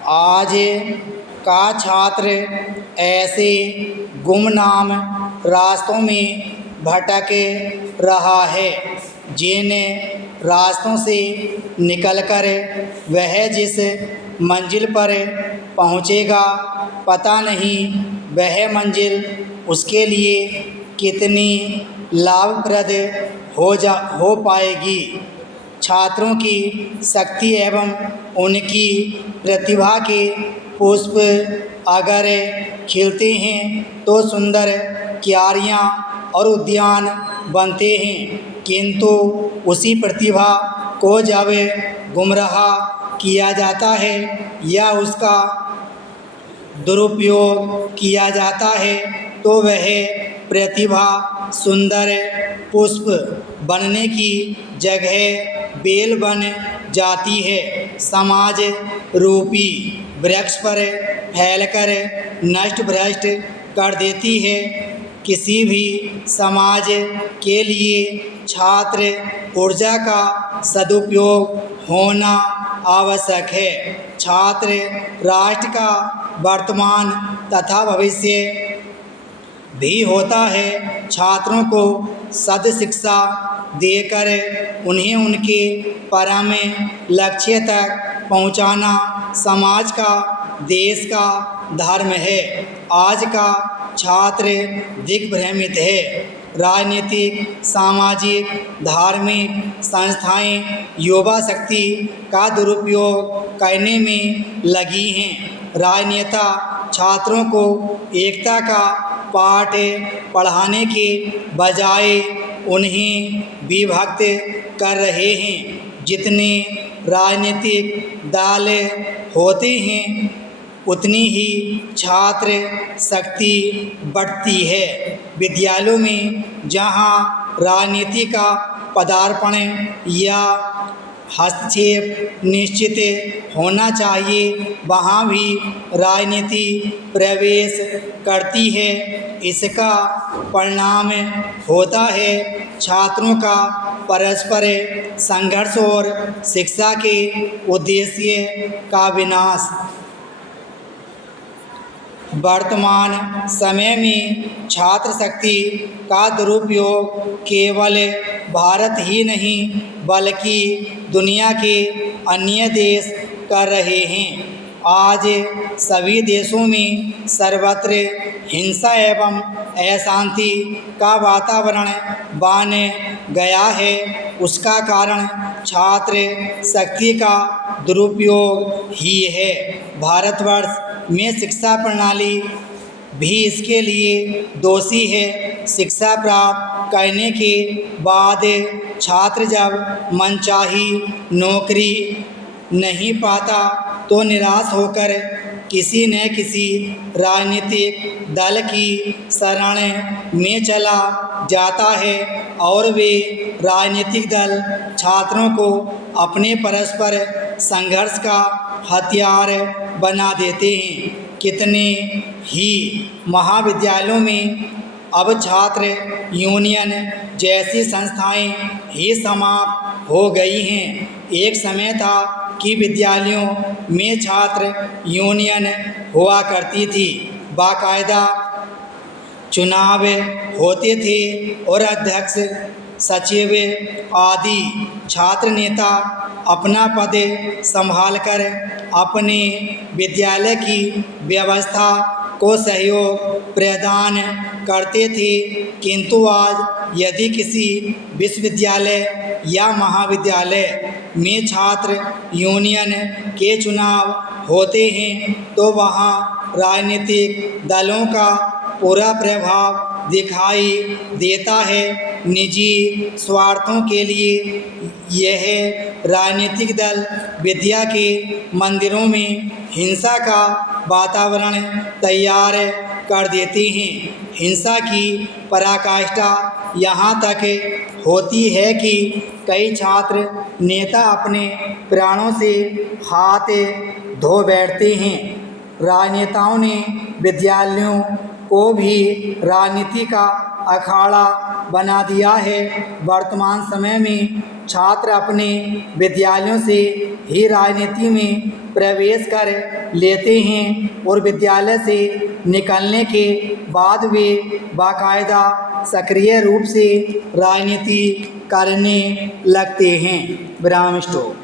आज का छात्र ऐसे गुमनाम रास्तों में भटक रहा है जिन रास्तों से निकलकर वह जिस मंजिल पर पहुँचेगा पता नहीं वह मंजिल उसके लिए कितनी लाभप्रद हो पाएगी। छात्रों की शक्ति एवं उनकी प्रतिभा के पुष्प अगर खिलते हैं तो सुंदर क्यारियाँ और उद्यान बनते हैं, किंतु उसी प्रतिभा को जब गुमराह किया जाता है या उसका दुरुपयोग किया जाता है तो वह प्रतिभा सुंदर पुष्प बनने की जगह बेल बन जाती है, समाज रूपी वृक्ष पर फैलकर नष्ट भ्रष्ट कर देती है। किसी भी समाज के लिए छात्र ऊर्जा का सदुपयोग होना आवश्यक है। छात्र राष्ट्र का वर्तमान तथा भविष्य भी होता है। छात्रों को सद शिक्षा देकर उन्हें उनके परम लक्ष्य तक पहुंचाना समाज का, देश का धर्म है। आज का छात्र दिग्भ्रमित है। राजनीतिक, सामाजिक, धार्मिक संस्थाएं युवा शक्ति का दुरुपयोग करने में लगी हैं। राजनेता छात्रों को एकता का पाठ पढ़ाने के बजाय उन्हें विभक्त कर रहे हैं। जितने राजनीतिक दल होते हैं उतनी ही छात्र शक्ति बढ़ती है। विद्यालयों में जहां राजनीति का पदार्पण या हस्तक्षेप निश्चित होना चाहिए वहाँ भी राजनीति प्रवेश करती है। इसका परिणाम होता है छात्रों का परस्पर संघर्ष और शिक्षा के उद्देश्य का विनाश। वर्तमान समय में छात्र शक्ति का दुरुपयोग केवल भारत ही नहीं बल्कि दुनिया के अन्य देश कर रहे हैं। आज सभी देशों में सर्वत्र हिंसा एवं अशांति का वातावरण बन गया है। उसका कारण छात्र शक्ति का दुरुपयोग ही है। भारतवर्ष में शिक्षा प्रणाली भी इसके लिए दोषी है। शिक्षा प्राप्त करने के बाद छात्र जब मनचाही नौकरी नहीं पाता तो निराश होकर किसी न किसी राजनीतिक दल की शरण में चला जाता है और वे राजनीतिक दल छात्रों को अपने परस्पर संघर्ष का हथियार बना देते हैं। कितने ही महाविद्यालयों में अब छात्र यूनियन जैसी संस्थाएं ही समाप्त हो गई हैं। एक समय था कि विद्यालयों में छात्र यूनियन हुआ करती थी, बाकायदा चुनाव होते थे और अध्यक्ष, सचिव आदि छात्र नेता अपना पद संभालकर अपने विद्यालय की व्यवस्था को सहयोग प्रदान करते थे। किंतु आज यदि किसी विश्वविद्यालय या महाविद्यालय में छात्र यूनियन के चुनाव होते हैं तो वहाँ राजनीतिक दलों का पूरा प्रभाव दिखाई देता है। निजी स्वार्थों के लिए यह राजनीतिक दल विद्या के मंदिरों में हिंसा का वातावरण तैयार कर देते हैं। हिंसा की पराकाष्ठा यहाँ तक होती है कि कई छात्र नेता अपने प्राणों से हाथ धो बैठते हैं। राजनेताओं ने विद्यालयों को भी राजनीति का अखाड़ा बना दिया है। वर्तमान समय में छात्र अपने विद्यालयों से ही राजनीति में प्रवेश कर लेते हैं और विद्यालय से निकलने के बाद वे बाकायदा सक्रिय रूप से राजनीति करने लगते हैं। विराम स्टॉप।